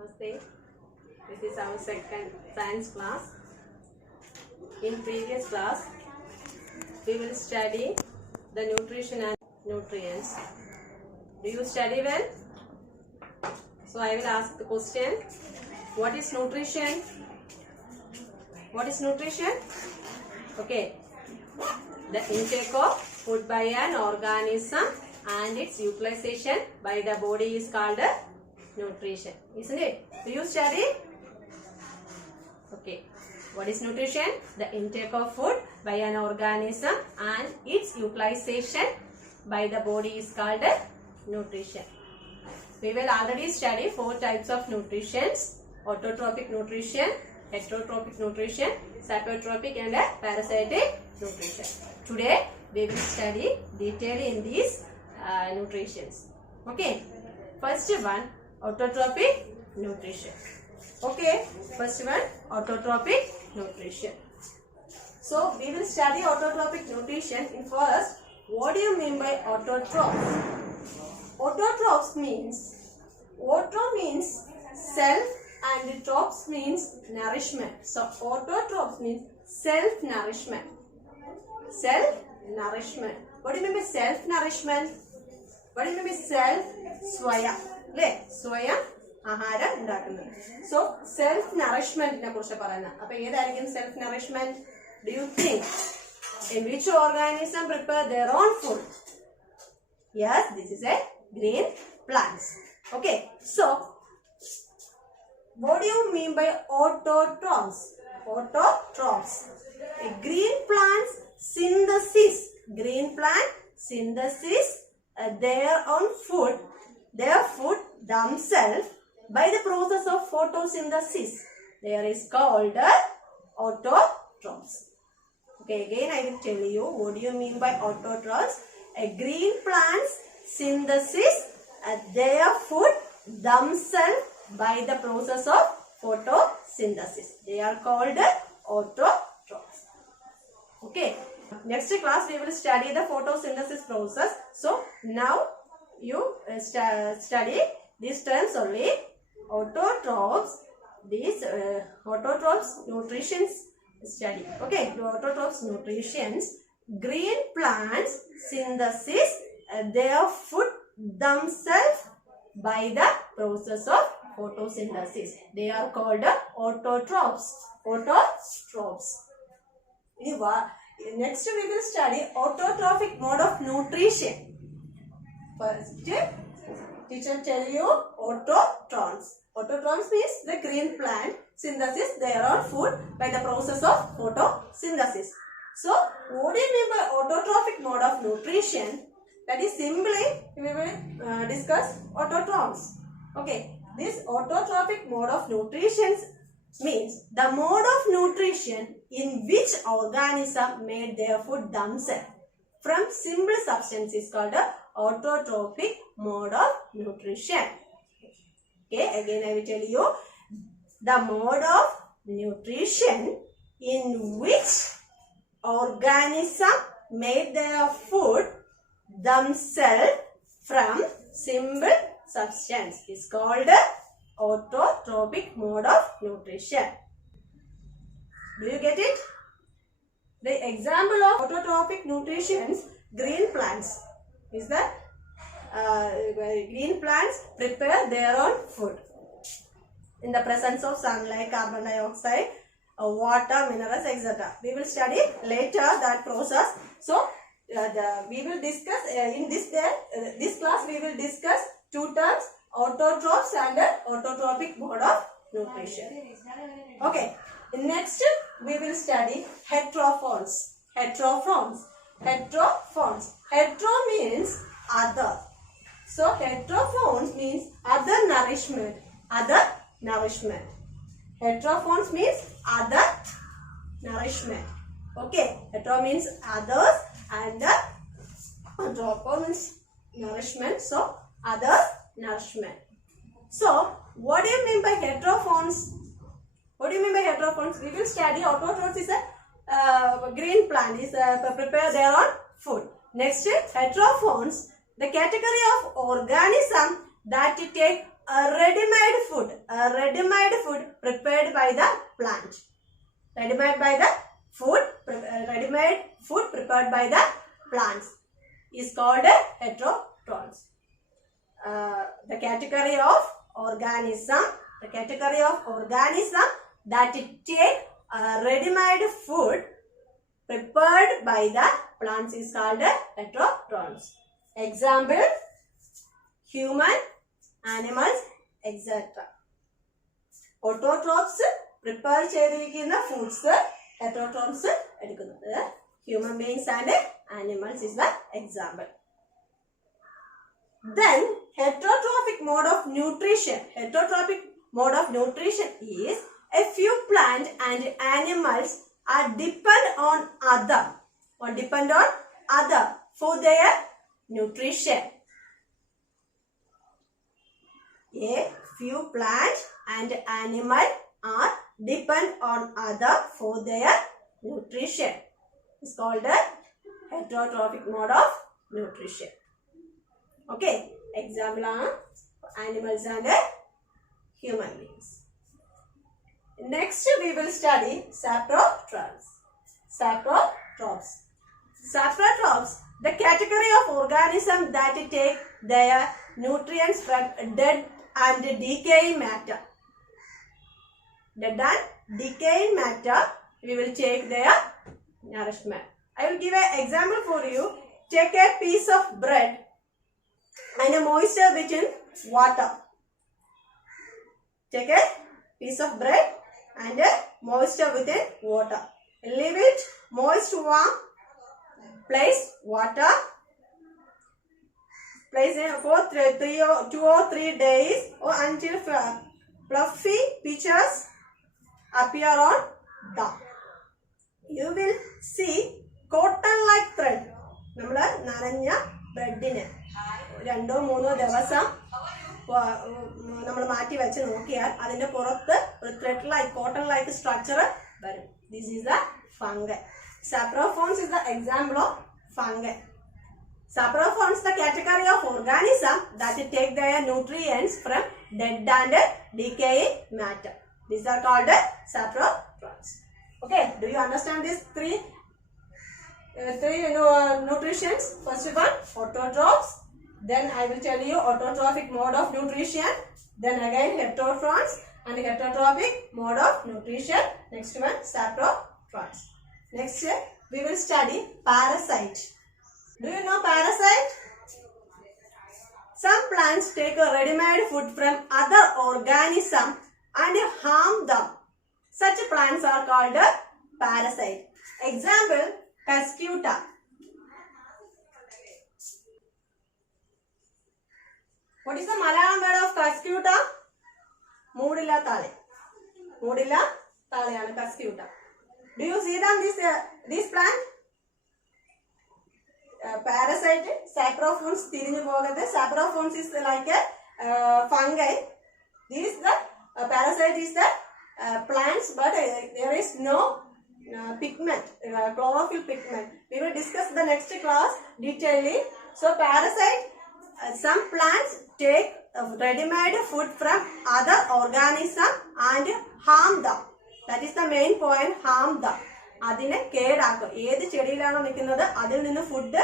Namaste. This is our second science class. In previous class, we will study the nutrition and nutrients. Do you study well? So I will ask the question, what is nutrition? What is nutrition? Okay. The intake of food by an organism and its utilization by the body is called nutrition, isn't it? Do you study? Okay. What is nutrition? The intake of food by an organism and its utilization by the body is called nutrition. We will already study 4 types of nutrition: autotrophic nutrition, heterotrophic nutrition, saprotropic and parasitic nutrition. Today we will study detail in these nutritions. Okay. First one, autotrophic nutrition. Okay. First one, autotrophic nutrition. So we will study autotrophic nutrition. In first, what do you mean by autotrophs? Autotrophs means, auto means self and trophs means nourishment. So autotrophs means self-nourishment. Self-nourishment. What do you mean by self-nourishment? What do you mean by self? Swaya. Swaya ആഹാരം ഉണ്ടാക്കുന്നത്. So self-nourishment നെ കുറിച്ച് പറയുന്നത്. അപ്പോൾ ഏതായിരിക്കും self-nourishment? Do you think in which organism prepare their own food? Yes, this is a green plants. Okay, so what do you mean by autotrophs? Autotrophs. A green plants synthesis. Green plant synthesis their own food. Their food themselves by the process of photosynthesis. There is called autotrophs. Okay, again I will tell you what do you mean by autotrophs. A green plants synthesis their food themselves by the process of photosynthesis. They are called autotrophs. Okay. Next class we will study the photosynthesis process. So now you study these terms only. Autotrophs. These autotrophs nutritions study. Okay. Autotrophs nutritions. Green plants synthesis their food themselves by the process of photosynthesis. They are called autotrophs. Autotrophs. Next we will study autotrophic mode of nutrition. First, teacher tell you autotrophs. Autotrophs means the green plant synthesis their own food by the process of photosynthesis. So, what do you mean by autotrophic mode of nutrition? That is simply we will discuss autotrophs. Okay, this autotrophic mode of nutrition means the mode of nutrition in which organism made their food themselves from simple substance is called autotrophic mode of nutrition. Okay, again I will tell you the mode of nutrition in which organism made their food themselves from simple substance is called autotrophic mode of nutrition. Do you get it? The example of autotrophic nutrition, green plants, is that green plants prepare their own food in the presence of sunlight, carbon dioxide, water, minerals, etc. We will study later that process. So we will discuss in this class we will discuss 2 terms, autotrophs and autotrophic mode of nutrition. Okay. Next we will study heterophones. Heterophones. Hetero means other. So heterophones means other nourishment. Heterophones means other nourishment. Okay. Hetero means others and tropho means nourishment. So other nourishment. So what do you mean by heterophones? What do you mean by heterophones? We will study autotrophs is a green plant is prepare their own food. Next, heterophones, the category of organism that take ready-made food prepared by the plant. Ready-made food prepared by the plants is called heterotrophs. The category of organism that take ready-made food prepared by the plants is called heterotrophs. Example: human, animals, etc. Autotrophs prepare ചെയ്തിരിക്കുന്ന foods heterotrophs എടുക്കുന്നത്. Human beings and animals is the example. Then heterotrophic mode of nutrition. Heterotrophic mode of nutrition is a few plants and animals are depend on other for their nutrition. A few plants and animals are depend on other for their nutrition. It's called a heterotrophic mode of nutrition. Okay, example are animals and human beings. Next we will study saprotrophs. Saprotrophs, the category of organisms that take their nutrients from dead and decaying matter. Dead and decaying matter, we will take their nourishment. I will give an example for you. Take a piece of bread and a moisture within water. Take a piece of bread and a moisture within water. Leave it moist, warm. Place water. Place it for 2 or 3 days or until fluffy pictures appear on top. You will see cotton-like thread. നമ്മുടെ നനഞ്ഞ ബ്രെഡിന് 2-3 ദിവസം നമ്മൾ മാറ്റി വെച്ച് നോക്കിയാൽ അതിന്റെ പുറത്ത് ഒരു thread like cotton like structure വരും. This is the fungi. Saprophons is the example of fungi. Saprophons, the category of organism that take their nutrients from dead and decaying matter. These are called saprophons. Okay, do you understand these three nutritions? First one, autotrophs. Then I will tell you autotrophic mode of nutrition. Then again heterotrophs and heterotrophic mode of nutrition. Next one, saprophons. Next we will study parasite. Do you know parasite? Some plants take a ready-made food from other organisms and harm them. Such plants are called parasite. Example, Cuscuta. What is the Malayalam word of Cuscuta? Moodilla Thale. Moodilla Thale and Cuscuta. Do you see them this plant? Parasite, saprophons, saprophons is like a fungi. This the parasite is the plants, but there is no pigment, chlorophyll pigment. We will discuss the next class detailedly. So parasite, some plants take ready-made food from other organisms and harm them. That is the main point, harm them. അതിനെ കേടാക്കും. ഏത് ചെടിയിലാണോ നിൽക്കുന്നത് അതിൽ നിന്ന് food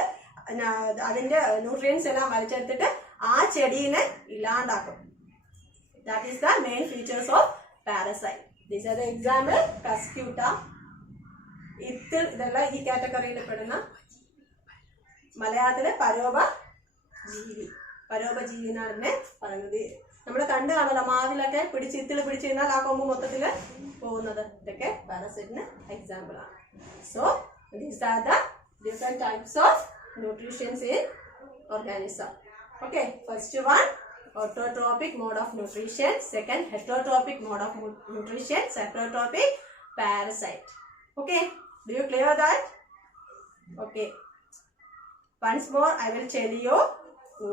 അതിന്റെ nutrients എല്ലാം വലിച്ചെടുത്തിട്ട് ആ ചെടീനെ ഇല്ലാണ്ടാക്കും. That is the main features of parasite. These are the example, Cuscuta. ഇതെല്ലാം ഈ കാറ്റഗറിയിൽ പെടുന്ന മലയാളത്തിലെ പരോപജീവി എന്നാണ് പറയുന്നത്. നമ്മൾ കണ്ടു കാണല്ലോ മാവിലൊക്കെ ഇത്തിൾ പിടിച്ചിരുന്നാൽ ആ കൊമ്പ് മൊത്തത്തില് പോകുന്നത്. ഇതൊക്കെ പാരസൈറ്റിന് എക്സാമ്പിൾ ആണ്. So these are the different types of nutritions in organism. Okay, first one autotrophic mode of nutrition, second heterotrophic mode of nutrition, saprotropic, parasite. Okay, do you clear that? Okay, once more I will tell you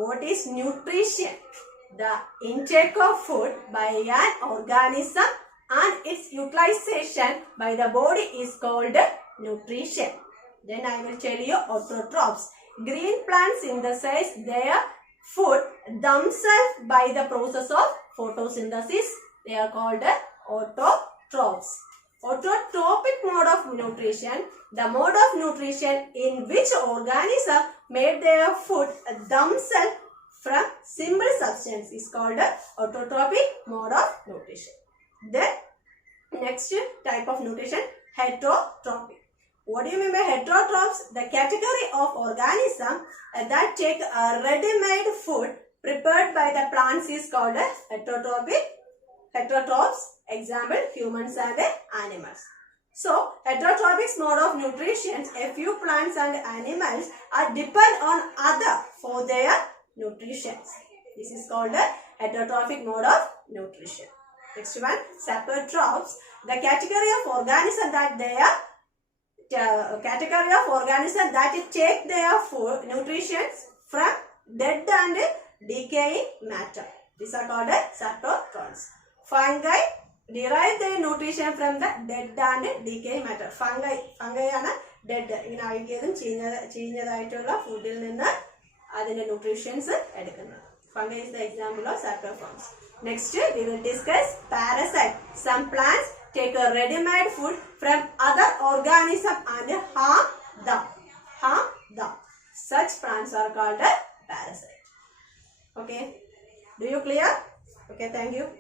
what is nutrition. The intake of food by an organism and its utilization by the body is called nutrition. Then I will tell you autotrophs. Green plants synthesize their food themselves by the process of photosynthesis. They are called autotrophs. Autotrophic mode of nutrition, the mode of nutrition in which organisms made their food themselves from simple substance, is called autotrophic mode of nutrition. Then next type of nutrition, heterotrophic. What do you mean by heterotrophs? The category of organisms that take a ready-made food prepared by the plants is called heterotrophic. Heterotrophs, example, humans and animals. So, heterotrophic mode of nutrition, a few plants and animals are depend on other for their nutrition. This is called a heterotrophic mode of nutrition. Next one, saprotrophs, the category of organisms that take their food nutrition from dead and decaying matter. These are called saprotrophs. Fungi derive their nutrition from the dead and decaying matter. Fungi ആണ് dead. ഇങ്ങനെ അഴുകിയതും ചീഞ്ഞതായിട്ടുള്ള ഫുഡിൽ നിന്ന് അതിന്റെ nutritions എടുക്കുന്നത്. Fungi is the example of saprotrophs. Next, we will discuss parasite. Some plants take a ready-made food from other organisms and harm them. Such plants are called a parasite. Okay. Do you clear? Okay, thank you.